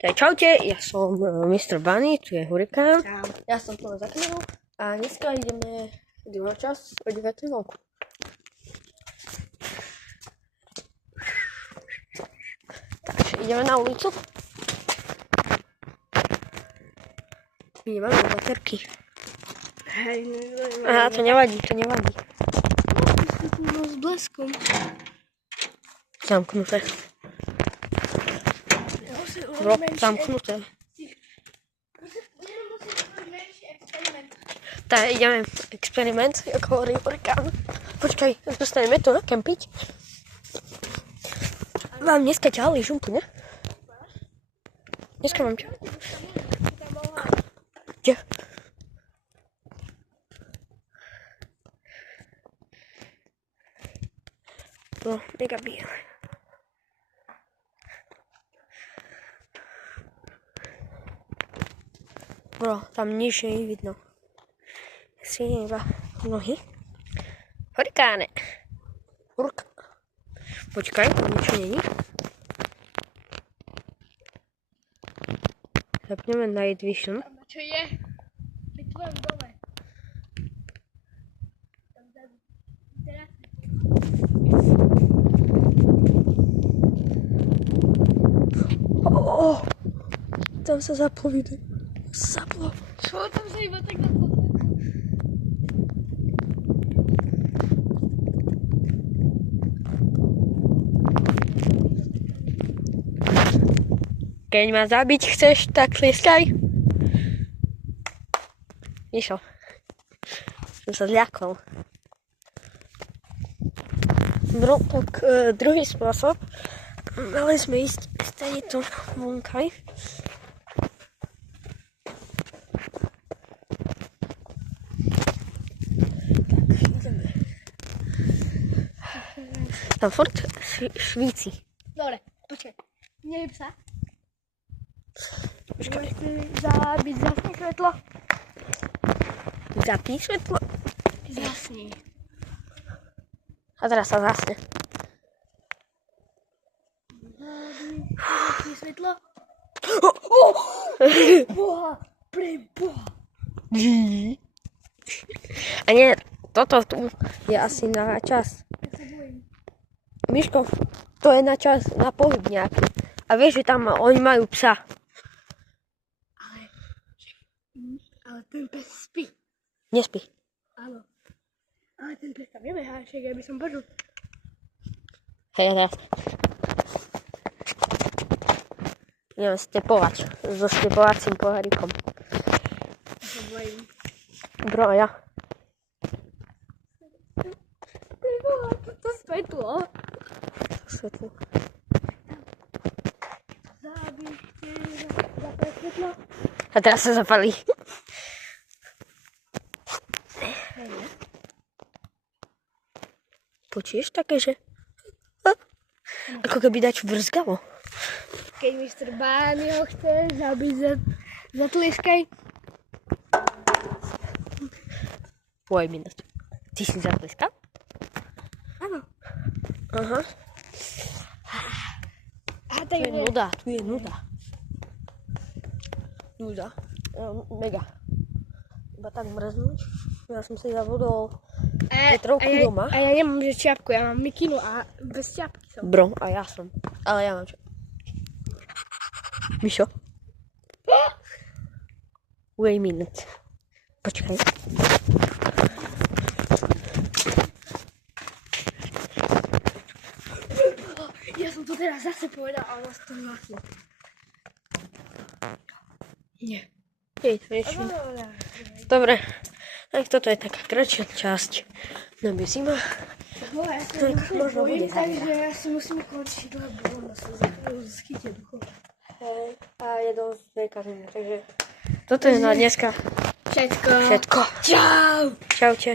Tak čaute, ja som Mr. Bunny, tu je Hurikán. Čau. Ja som tu za kamerou a dneska ideme druhá časť o 9. vonku. Takže ideme na ulicu. My nemáme baterky. Hej, Aha, to nevadí, to nevadí. no s bleskom. Zamknuté. Bro, zamknuté. Tak ideme experiment, ako hovorí Hurikán. Počkaj, dostaneme to kempiť. Mám dneska ťahali žumpu, ne? Dneska mám ťa. Kde? No, mega biele. Bro, tam nič nie je vidno. Si iba nohy. Hurikáne. Hurka. Počkaj, niečo není. Zapneme Night Vision. Čo je? Pri tvojom dome. Tam zadu. Teraz. Tam sa zaplo video. Zaplo. Čo tam sa iba tak na fotku? Keď ma zabiť chceš, tak tlieskaj. Išo. Som sa zľakol. Bro, tak druhý spôsob. Mali sme ísť z tejto vonkaj. Tam furt švíci. Dobre, počkaj. Nie je psa. Počkaj. Zabiť zasni svetlo. Zapni svetlo. Zasni. A teraz sa zasne. Zasni svetlo. Boha, pre Boha. A nie, toto tu je asi na čas. Ja sa bojím. Miško, to je na čas, na pohyb nejaký. A vieš, že tam oni majú psa. Ale ten pes spí. Nespí. Áno. Ale ten pes tam nebehá, však ja by som počul. Hej, teraz. Ideme stepovať so stepovacím pohárikom. Ja sa bojím. Bro, a ja. Pre Boha, toto svetlo. Svetlo. Zabište, zapre svetlo. A teraz sa zapalí. Počuješ také, že? Ako keby dačo brzgalo. Keď Mr. Bunny ho chce zabiť, zatlieskaj. Wait a minute. Ty si zatleskal? Áno. Aha. A Tu tak je nuda, tu je nuda. Nuda. Mega. Iba tak mrznúť. Ja som si zavodol Petrovku doma. A ja nemám že čiapku, ja mám mikinu a bez čiapky som. Bro, a ja som. Ale ja mám čo. Mišo? Wait a minute. Počkaj. Ja som to teraz zase povedal, ale vás to vlastne. Nie. Dobre. Tak toto je taká kratšia časť. Nebe zima. No, ja sa Tak možno bude bojím, takže záver. ja si musím končiť, lebo ona sa schytia duchom. Hej. A je dosť veľká zima, takže toto je na dneska Všetko. všetko. Čau. Čaute.